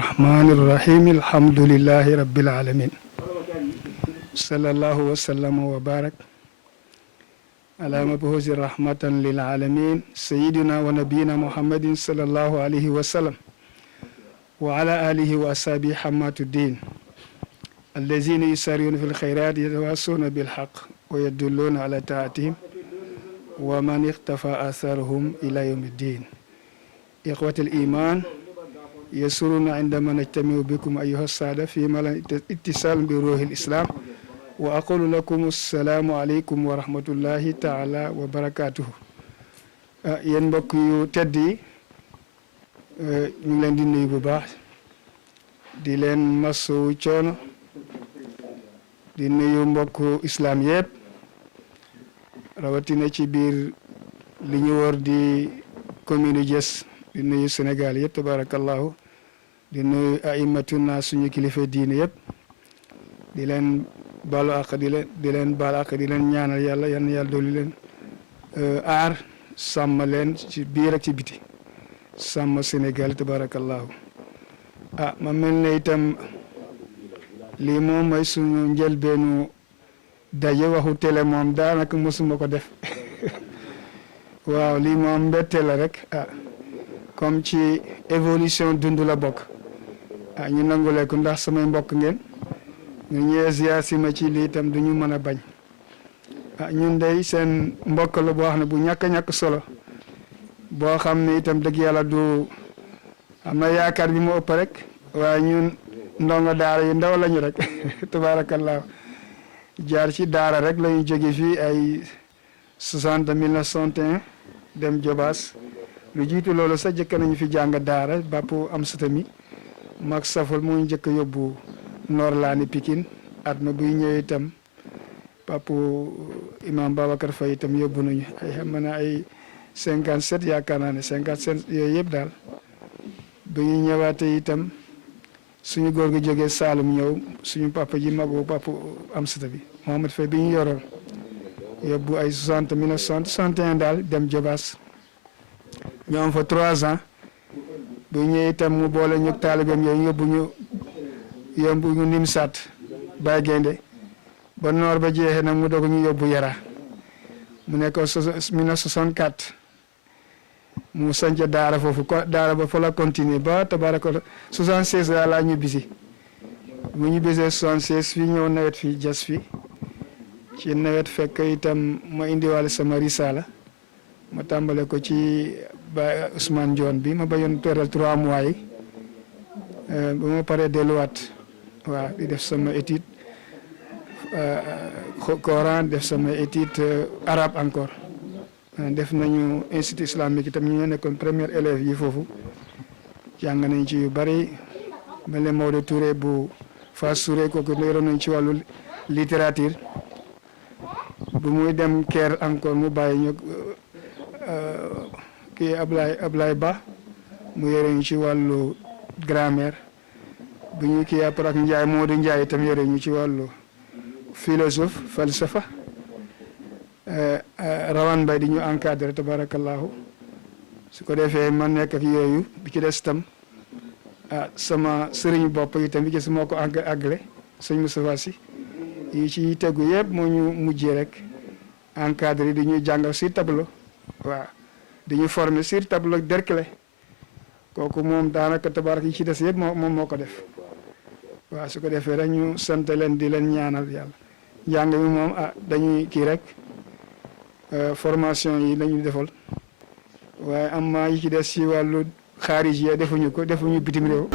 الرحمن الرحيم الحمد لله رب العالمين صلى الله وسلم وبارك على مبعوث رحمة للعالمين سيدنا ونبينا محمد صلى الله عليه وسلم وعلى آله وأصحابه حماة الدين الذين يسارعون في الخيرات يتواصون بالحق ويدلون على طاعتهم ومن اختفى آثارهم إلى يوم الدين. إخوة الإيمان يسرنا عندما نجتمع بكم أيها السادة في ملأ اتصال بروح الإسلام وأقول لكم السلام عليكم ورحمة الله تعالى وبركاته. yéen mbokk yu tedd yi ñu ngi leen di nuyu bu baax di leen masawu coono di nuyu mbokku islam yëpp rawatina ci biir li ñu war di commune Diass di nuyu Sénégal yëpp tabarakallahu di nuyu aimatuna suñu kilifa diine yëpp di leen baalu àq di leen baal àq di leen ñaanal yàlla yan yàlla dolli leen aar sàmm leen ci biir ak ci biti sàmm Sénégal tabarakallahu ma mel ne itam lii moom mooy suñu njëlbeenu daje waxu télé moom daanaka mosuma ko def waaw lii moom mbetteel la rek comme ci évolution dund la bokk ñu nangulee ko ndax samay mbokk ngeen ñu ñëwee ziar si ma ci lii itam du ñu mën a bañ ñun day seen mbokk la boo xam ne bu ñàkk solo boo xam ne itam dëgg yàlla du am na yaakaar bi mu ëpp rek waaye ñun ndongo daara yu ndaw lañu rek tabaarakallaahu jaar ci daara rek la ñu jóge fii ay 1961 dem Jobaas lu jiitu loolu sax jëkk nañu fi jàng daara bàpp am satami mag saful mu njëkk a yóbbu Norlaani Pikine at ma buy ñëwee itam papu imam Babacar Faye itam yóbbu nañu ay xam na ay 57 yaakaar naa ne 57 yooyu yëpp daal bu ñu ñëwaatee itam suñu góor gi jógee Saalum ñëw suñu papa ji magu papu am sata bi Mohamed Faye bi ñu yoroon yóbbu ay 1961 daal dem Jobaas ñoo am fa 3 ans bu ñëwee itam mu boole ñu taalibeem yooyu yóbbu ñu Nimsaat Baye Gaynde ba noor ba jeexee nag mu doog ñu yóbbu Yara mu nekk 1964 mu sanc daara foofu daara ba fa la continuer ba tabaraka 76 daal laa ñu bisi mu ñu bisee 76 fii ñëw nawet fii Diass fii ci nawet fekk itam ma indiwaale sama risaala ma tàmbale ko ci ba Ousmane Dione bi ma bayoon toral 3 mois yi ba ma paree delluwaat waaw di def sama étude Coran def sama étude arabe encore def nañu institut islamique itam ñu nekkoon première élève yi foofu jàng nañ ci yu bari mel ne Maodo Touré bu Fass Touré kooku yoroon nañ ci wàllu littérature bu muy dem Caire encore mu bàyyi ñu kii Ablaye Ba mu yore ñu ci wàllu grammaire bu ñu kii après ak Ndiaye Modou Ndiaye itam yore ñu ci wàllu philosophe falsafa Rawane Mbaye di ñu encadré tabarakallahu su ko defee man nekk ak yooyu bi ci des itam sama sëriñu bopp yi tam bi gis moo ko àggale sëñ Moustapha Sy yi ci tegu yëpp moo ñu mujjee rek encadré di ñuy jàngal sur tableau waaw di ñu former sur tableau Derklé kooku moom daanaka tabarak yi ci des yëpp moom moo ko def waaw su ko defee rek ñu sant leen di leen ñaanal yàlla njàng mi moom dañuy kii rek formation yi lañu defal waaye am maa yi ci des ci wàllu xaarij yi defuñu bitim réew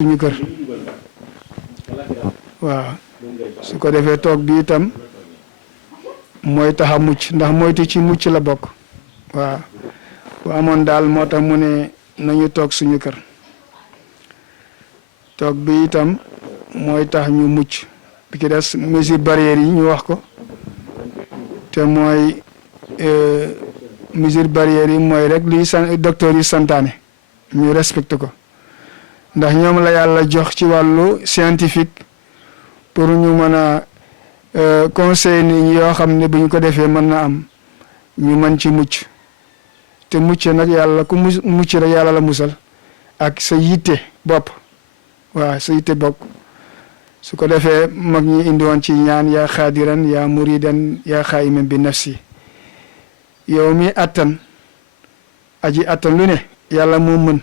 suñu kër waaw su ko defee toog bi itam mooy tax a mucc ndax moytu ci mucc la bokk waaw bu amoon daal moo tax mu ne nañu toog suñu kër toog bi itam mooy tax ñu mucc bi ci des mesures barrières yi ñu wax ko te mooy mesures barrières yi mooy rek liy docteur yi santaane ñu respecté ko ndax ñoom la yàlla jox ci wàllu scientifique pour ñu mën a conseil nit ñi yoo xam ne bu ñu ko defee mën na am ñu mën ci mucc te mucc nag yàlla ku mucc rek yàlla la musal ak sa yitte bopp waaw sa yitte bopp su ko defee mag ñi indi woon ci ñaan yaa xaadiran yaa muridan yaa xaayiman bi nafsi yow mi attan aji attan lu ne yàlla moo mën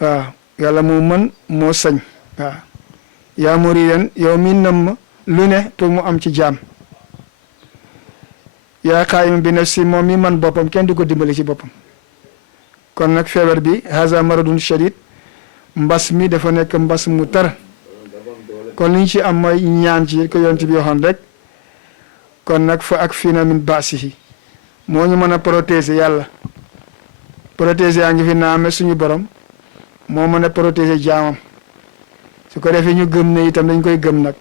waaw yàlla moo mën moo sañ waaw yaa muridan yow mi namm lu ne pour mu am ci jaam yaa xaayiman bi nafsi moom mi man boppam kenn du ko dimbali ci boppam kon nag feebar bi haza maradun shadid mbas mi dafa nekk mbas mu tar kon li ñu ci am mooy ñaan ci ko yonent bi waxoon rek kon nag fa ak fina min baasihi moo ñu mën a protéger yàlla protéger yaa ngi fi naame suñu borom moo mën a protéger jaamam su ko defee ñu gëm ne itam dañ koy gëm nag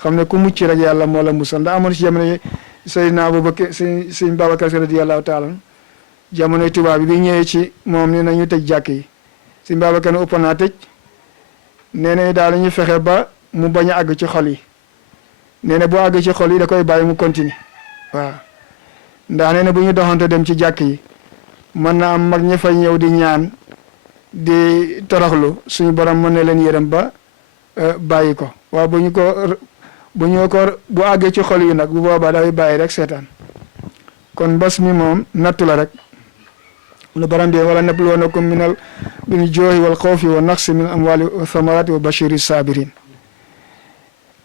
xam ne ku mucc rek yàlla moo la musal ndax amoon ci jamono Seydina Abubakar Sëñ Babacar Si radiyallahu taala jamonoy tubaab bi ñëwee ci moom ne nañu tëj jàkk yi Sëñ Babacar ne ëpp naa tëj nee na daal ñu fexe ba mu bañ a àgg ci xol yi nee na bu àgg ci xol yi da koy bàyyi mu continue waaw ndax nee na bu ñu doxante dem ci jàkk yi mën na am mag ñi fay ñëw di ñaan di toroxlu suñu borom mën na leen yërëm ba bàyyi ko waaw bu àggee ci xol yi nag bu boobaa dafay bàyyi rek seetaan kon mbas mi moom nattu la rek lu borom bi wala nabluwannakum bil joo'i wal xawfi wa naqsi min amwali wa thamarati wa bashiri sabirin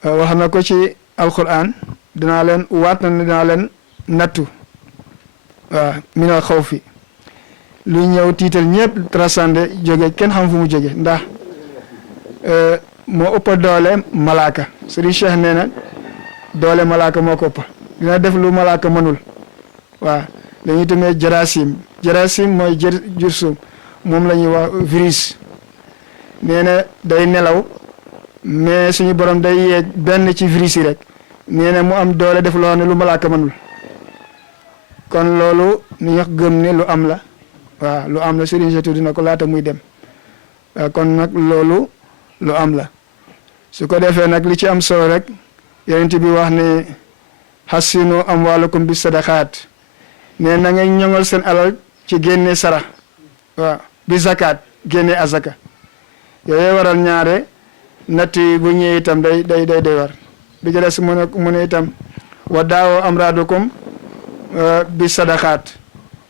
wax na ko ci alquran dinaa leen waat na ne dinaa leen nattu waaw minal xawfi lu ñëw tiital ñëpp trasande jóge kenn xam fu mu jóge ndax moo ëpp doole malaaka Serigne Cheikh nee na doole malaaka moo ko ëpp dina def lu malaaka mënul waaw dañuy tamee jarasim mooy jursum moom la ñuy wax virus nee na day nelaw mais suñu borom day yeeg benn ci virus yi rek nee na mu am doole def loo xam ne lu malaaka mënul kon loolu ñu wax gëm ne lu am la waaw lu am la Serigne Cheikh dina ko laata muy dem waaw kon nag loolu lu am la su ko defee nag li ci am solo rek yonent bi wax ne hassinu amwaalakum bi sadaqaat ne na ngay ñoŋal seen alal ci génne sara waaw bi zakat génne azaka yooyu waral ñaare natt yi bu ñëwee itam day war bi jëles mu ne itam wa daawo amraadukum bi sadaqaat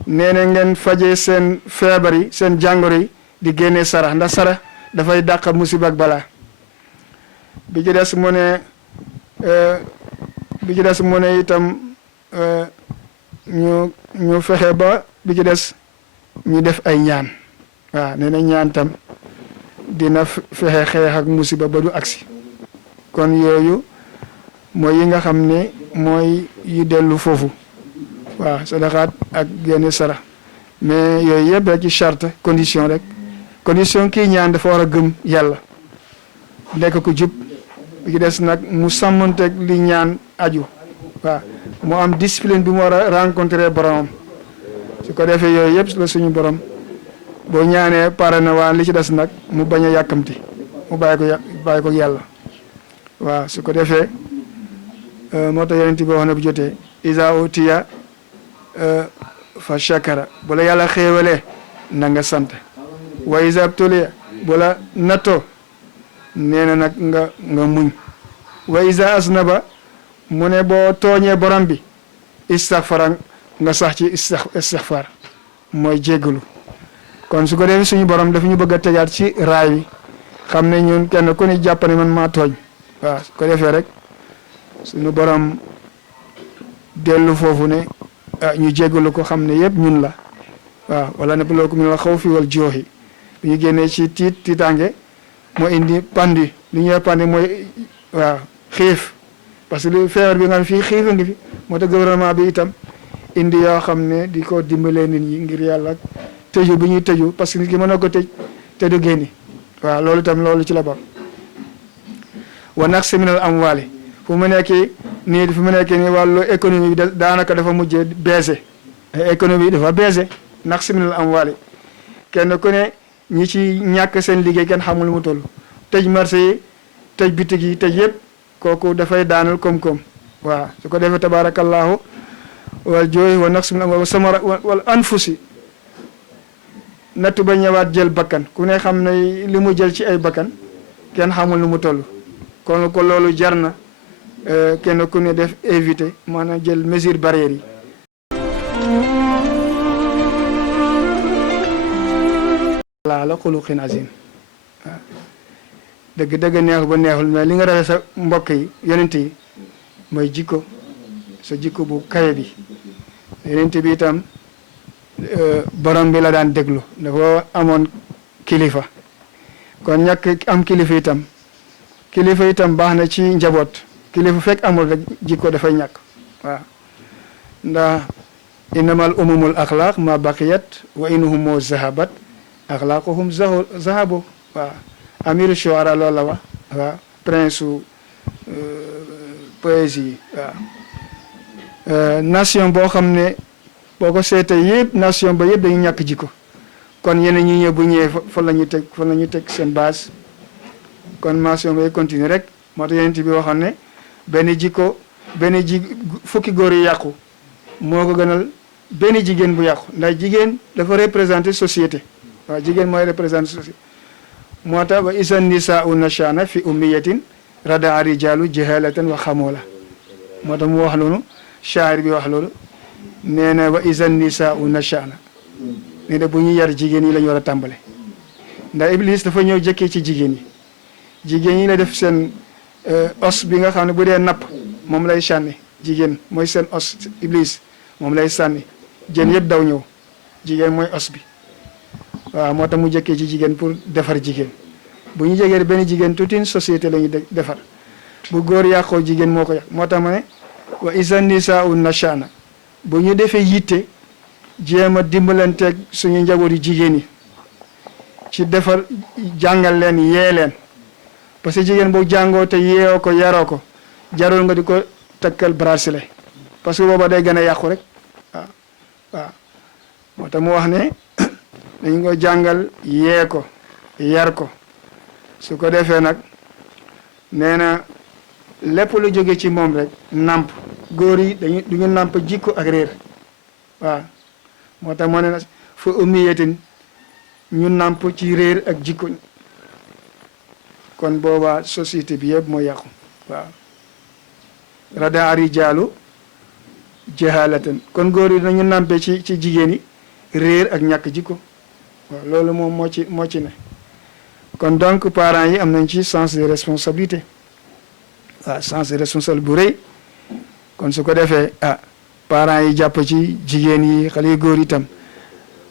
nee na ngeen faje seen feebar yi seen jàngoro yi di génne sara ndax sara dafay dàq musiba ak balaa bi ci des mu ne itam ñu fexe ba bi ci des ñu def ay ñaan waaw nee na ñaan tam dina fexe xeex ak musiba ba du agsi kon yooyu mooy yi nga xam ne mooy yu dellu foofu waaw sadaxaat ak génne sara mais yooyu yëpp rek ci charte condition rek condition kii ñaan dafa war a gëm yàlla nekk ko jub bi ci des nag mu sàmmanteeg li ñaan aju waaw mu am discipline bi mu war a rencontrer boromam su ko defee yooyu yëpp la suñu borom boo ñaanee pare na waa li ci des nag mu bañ a yàkkamti mu bàyyi ko yàlla waaw su ko defee moo tax yonent bi wax na bu jotee isa utiya fa shakara bu la yàlla xéewalee na nga sant wa isa tuliya bu la nattoo nee na nag nga muñ wa isa asnaba mu ne boo tooñee borom bi istaghfara nga sax ci istighfar mooy jéggalu kon su ko defee suñu borom dafa ñu bëgg a tegaat ci raay wi xam ne ñun kenn ku ne jàpp ne man maa tooñ waaw su ko defee rek suñu borom dellu foofu ne ñu jéggalu ko xam ne yëpp ñun la waaw wala nabluukum minal xawfi wal juu'i bu ñu génnee ci tiitaange moo indi pandi li ñuy pandi mooy waaw xiif parce que li feebar bi nga xam fii xiif a ngi fi moo tax gouvernement bi itam indi yoo xam ne di ko dimbalee nit ñi ngir yàlla tëju bi ñuy tëju parce que nit ki mën na ko tëj te du génni waaw loolu itam loolu ci la bokk wa naqsi minal amwaali fu mu nekk nii wàllu économie bi daanaka dafa mujjee baissé économie bi dafa baissé naqsi minal amwaali kenn ku ne ñi ci ñàkk seen liggéey kenn xamul mu toll tëj marché yi tëj bitig yi tëj yëpp kooku dafay daanal koom-koom waaw su ko defee tabaarakallaahu wal jooy wa naqs min wa samara wal anfusi nattu ba ñëwaat jël bakkan ku ne xam ne li mu jël ci ay bakkan kenn xamul lu mu toll kon ko loolu jar na kenn ku ne def éviter maanaam jël mesure barrière yi la xuluqin azim waaw dëgg neexu ba neexul mais li nga rawee sa mbokk yi yonent yi mooy jikko sa jikko bu kawe bi yonent bi itam borom bi la daan déglu dafa amoon kilifa kon ñàkk am kilifa itam baax na ci njaboot kilifa fekk amul rek jikko dafay ñàkk waaw ndax innamal umumul axlaaq ma baqiyat wa inhumu zahabat axlaaquhum zahabu waaw amiru shuara loolu la wax waaw prince su poésie yi waaw nation boo xam ne boo ko seetee yëpp nation ba yëpp dañu ñàkk jikko kon yeneen ñi ñëw bu ñëwee fa la ñu teg seen base kon nation bay continuer rek moo tax yeneen bi waxoon ne fukki góor yi yàqu moo ko gënal benn jigéen bu yàqu ndax jigéen dafa représenter société waaw jigéen mooy représenter société moo tax wa isan nisaa'u nashana fi ummiyatin radaa rijalu jahalatan wa xamoola moo tax mu wax loolu shaari bi wax loolu nee na wa isan nisaa'u nashana nee na bu ñu yar jigéen yi la ñu war a tàmbale ndax Iblis dafa ñëw jëkkee ci jigéen yi la def seen os bi nga xam ne bu dee napp moom lay sànni jigéen mooy seen os Iblis moom lay sànni jën yëpp daw ñëw jigéen mooy os bi waaw moo tax mu jëkkee ci jigéen pour defar jigéen bu ñu jegee benn jigéen toute une société la ñu defar bu góor yàqoo jigéen moo ko yàq moo tax ma ne wa isan nisaa'u nashana bu ñu defee yitte jéem a dimbalanteeg suñu njaboot yi jigéen yi ci defar jàngal leen yee leen parce que jigéen boo jàngoo te yeewoo ko yaroo ko jarul nga di ko takkal bracelet parce que booba day gën a yàqu rek waaw moo tax mu wax ne dañ ko jàngal yee ko yar ko su ko defee nag nee na lépp lu jóge ci moom rek nàmp góor yi du ñu nàmp jikko ak réer waaw moo tax moo ne na fa ummiyatin ñu nàmp ci réer ak jikko kon boobaa société bi yëpp moo yàqu waaw radaa rijaalu jahalatan kon góor yi dañu nàmpe ci jigéen yi réer ak ñàkk jikko waaw loolu moom moo ci ne kon donc parents yi am nañ ci sens de responsabilité waaw sens de responsabilité bu rëy kon su ko defee parents yi jàpp ci jigéen yi xale yu góor itam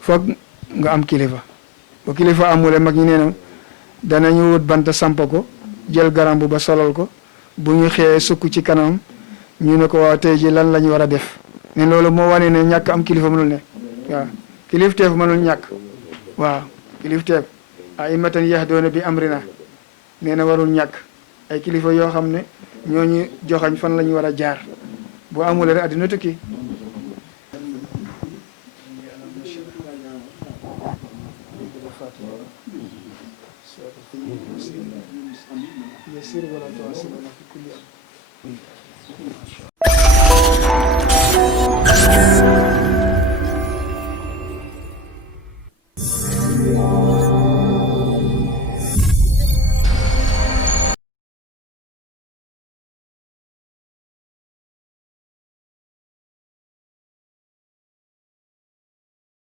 foog nga am kilifa bu kilifa amule mag ñi nee na danañu wut bant samp ko jël garambu ba solal ko bu ñu xëyee sukk ci kanam ñu ne ko waaw tey ji lan la ñu war a def ne loolu moo wane ne ñàkk am kilifa mënul ne waaw kilifteef mënul ñàkk waaw kilifteef a'immatan yahdoona bi amrina nee na warul ñàkk ay kilifa yoo xam ne ñooñu joxañ fan la ñu war a jaar bu amule rek addina tukki يسير ولا تعسر في كل